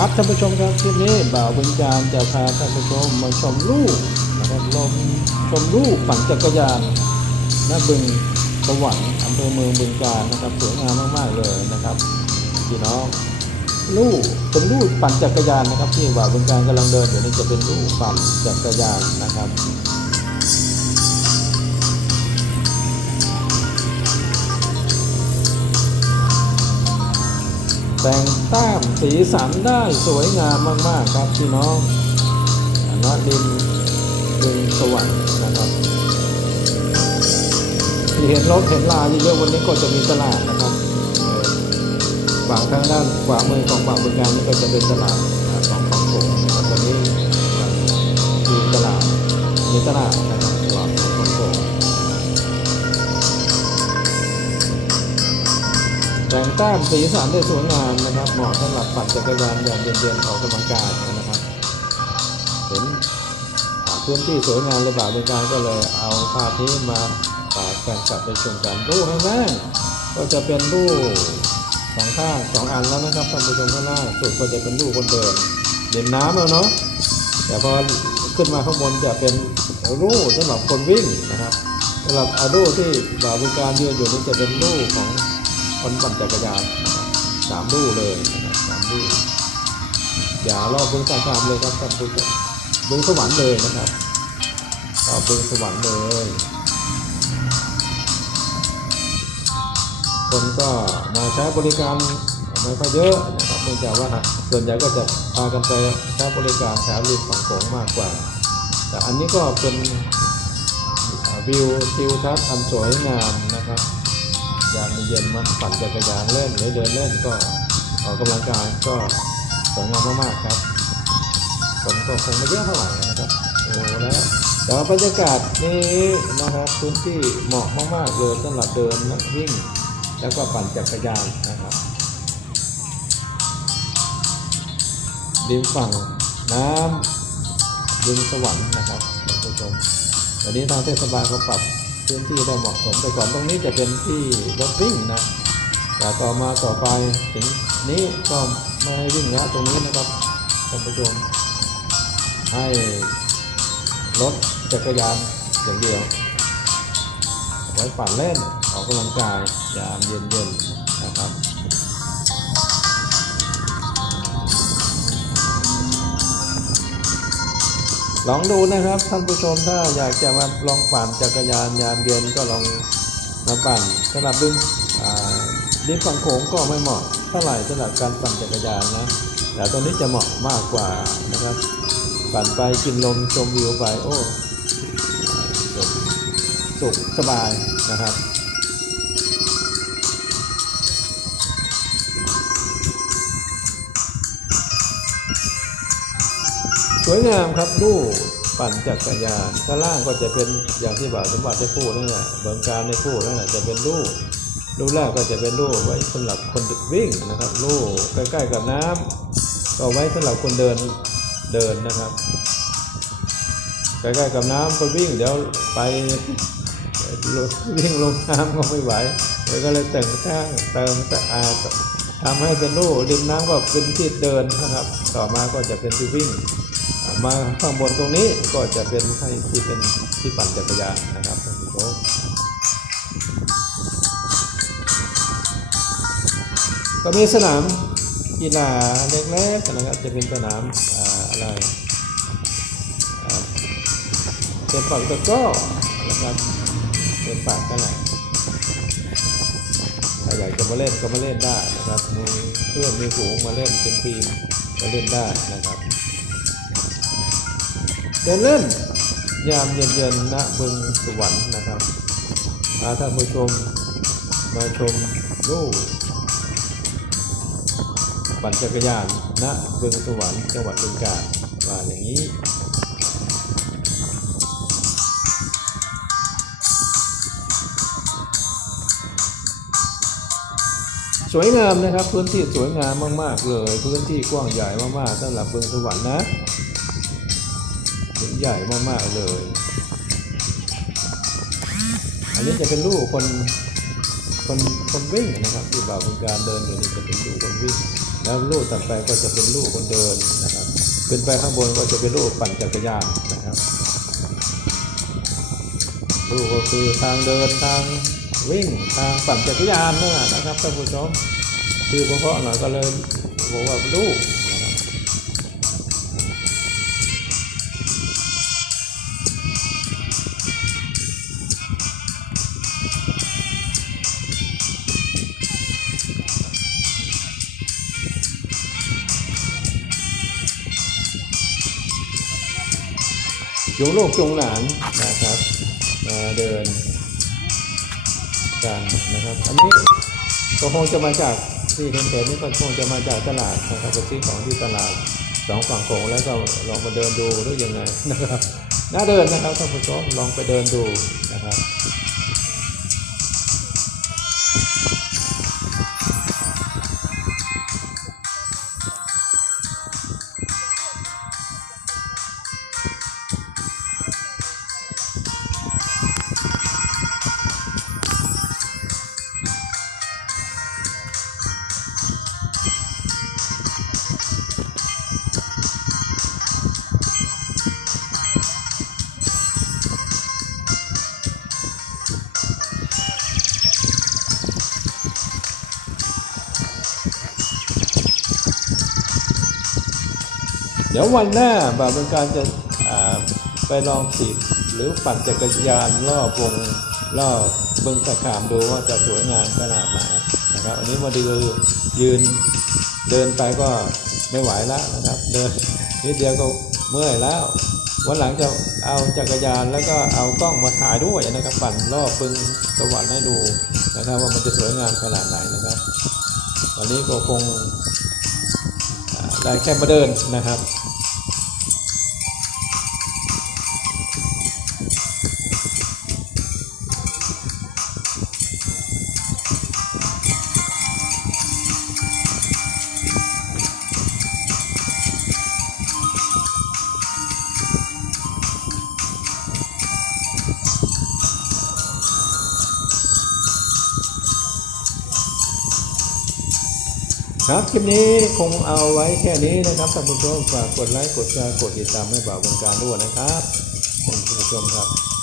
ครับท่านผู้ชมครับคลิปนี้บ่าวบึงการจะพาท่านผู้ชมมาชมลูกนะครับลมชมลูกปั่นจักรยานณบึงสวรรค์อำเภอเมืองบึงการนะครับสวยงามมากๆเลยนะครับพี่น้องลูกเป็นลูกปั่นจักรยานนะครับที่บ่าวบึงการกำลังเดินอยู่นี่จะเป็นลูกปั่นจักรยานนะครับ แต่งแต้มสีสันได้สวยงามมาก ๆ ครับพี่น้องณดินบึงสวรรค์นะครับที่เห็นรถเห็นลาเยอะๆวันนี้ก็จะมีตลาดนะครับฝั่งทางด้านขวามือของฝั่งบึงการนี่ก็จะเป็นตลาดของฝั่งโขงนะครับวันนี้มีตลาดมีตลาดนะครับ แต่งแต้มสีสันได้สวยงามนะครับเหมาะสำหรับปั่นจักรยานอย่างเย็นๆออกกำลังกายนะครับเห็นอาพื้นที่สวยงามเลยบาวเป็นการก็เลยเอาภาพนี้มาฝากแฟนคลับไปชมกันรูปข้างล่างก็จะเป็นรูปสองข้างสองอันแล้วนะครับท่านผู้ชมข้างล่างสุดก็จะเป็นรูปคนเดินเด่นน้ำแล้วเนาะแต่พอขึ้นมาข้างบนจะเป็นรูปสำหรับคนวิ่งนะครับสำหรับอารูที่บ่าวเป็นการยืนอยู่นี่จะเป็นรูปของ คนปั่นจักรยานสามลูเลยนะครับสามลูอย่ารอบบึงสามชามเลยครับท่านผู้ชมบึงสวรรค์เลยนะครับรอบบึงสวรรค์เลย คนก็มาใช้บริการไม่ค่อยเยอะนะครับเนื่องจากว่าส่วนใหญ่ก็จะพากันไปใช้บริการแถวริมฝั่งโขงมากกว่า แต่อันนี้ก็เป็นวิวทิวทัศน์อันสวยงามนะครับ ยามเย็นมาปั่นจักรยานเล่นหรือเดินเล่นก็ออกกำลังกายก็สวยงามมากๆครับฝนก็คงไม่เยอะเท่าไหร่นะครับโอ้แล้วแต่ว่าบรรยากาศนี้นะครับพื้นที่เหมาะมากๆเลยสำหรับเดินและวิ่ง แล้วก็ปั่นจักรยานนะครับริมฝั่งน้ำบึงสวรรค์นะครับท่านผู้ชมตอนนี้ทางเทศบาลเขาปรับ พื้นที่ได้เหมาะสมแต่ก่อนตรงนี้จะเป็นที่รถวิ่งนะแต่ต่อมาต่อไปถึงนี้ก็ไม่ให้วิ่งแล้วตรงนี้นะครับท่านผู้ชมให้รถจักรยานอย่างเดียวไว้ปั่นเล่นออกกำลังกายยามเย็นๆนะครับ ลองดูนะครับท่านผู้ชมถ้าอยากจะมาลองปั่นจักรยานยามเย็นก็ลองมาปั่นสำหรับดึงอ่าริมฝั่งโขงก็ไม่เหมาะเท่าไหร่สำหรับการปั่นจักรยานนะ แต่ตรงนี้จะเหมาะมากกว่านะครับ ปั่นไปกินลมชมวิวไปโอ้สุขสบายนะครับ วยงามครับลูกปั่นจักรยานข้างล่างก็จะเป็นอย่างที่บ่าวสมบัติได้พูดนั่นแหละเบิงการได้พูดนั่นแหละจะเป็นลูกลูกแรกก็จะเป็นลูกไว้สำหรับคนวิ่งนะครับ ลูกใกล้ๆกับน้ำก็ไว้สำหรับคนเดินเดินนะครับใกล้ๆกับน้ำไปวิ่งเดี๋ยวไปวิ่งลงน้ำก็ไม่ไหวเดี๋ยวก็เลยแต่งข้างเติมสะอาดทำให้เป็นลูกริมน้ำก็เป็นที่เดินนะครับ ต่อมาก็จะเป็นที่วิ่ง มาข้างบนตรงนี้ก็จะเป็นให้ที่เป็นที่ปั่นจักรยานนะครับท่านผู้ชมก็มีสนามกีฬาเล็กๆนะครับจะเป็นสนามอะไรเป็นปากตะก้อนะครับเป็นปากกันแหละถ้าอยากจะมาเล่นก็มาเล่นได้นะครับมีเพื่อนมีฝูงมาเล่นเป็นทีมก็เล่นได้นะครับ เดินเล่นยามเย็นๆณบึงสวรรค์นะครับพาท่านผู้ชมมาชมลูกปั่นจักรยานณบึงสวรรค์จังหวัดบึงกาฬว่าอย่างนี้สวยงามนะครับ พื้นที่สวยงามมาก ๆ เลย พื้นที่กว้างใหญ่มาก ๆสำหรับบึงสวรรค์นะ ใหญ่มากๆเลย อันนี้จะเป็นลูกคนคนคนวิ่งนะครับที่บ่าวบึงการเดินอยู่นี่จะเป็นลูกคนวิ่ง แล้วลูกต่อไปก็จะเป็นลูกคนเดินนะครับขึ้นไปข้างบนก็จะเป็นลูกปั่นจักรยานนะครับ ลูกก็คือทางเดินทางวิ่งทางปั่นจักรยานนั่นแหละนะครับท่านผู้ชมชื่อเพราะๆหน่อยก็เลยบอกว่าลูก จูงลูกจงหลานนะครับ มาเดินกันนะครับ อันนี้ก็คงจะมาจากที่เห็นเห็นนี่ก็คงจะมาจากตลาดนะครับไปซื้อของที่ตลาดสองฝั่งโขงแล้วก็ลองมาเดินดูหรือยังไงนะครับน่าเดินนะครับท่านผู้ชมลองไปเดินดูนะครับ เดี๋ยววันหน้าบาวเป็นการจะไปลองขี่หรือปั่นจักรยานรอบวงรอบเบิงตะขามดูว่าจะสวยงามขนาดไหนนะครับ อันนี้มาดูยืนเดินไปก็ไม่ไหวแล้วนะครับ เดินนิดเดียวก็เมื่อยแล้ววันหลังจะเอาจักรยานแล้วก็เอากล้องมาถ่ายด้วยนะครับปั่นรอบบึงสวรรค์ให้ดูนะครับ ว่ามันจะสวยงามขนาดไหนนะครับ วันนี้ก็คง แค่มาเดินนะครับ ครับคลิปนี้คงเอาไว้แค่นี้นะครับท่านผู้ชมฝากกดไลค์กดแชร์กดติดตามให้บ่าววงการด้วยนะครับท่านผู้ชมครับ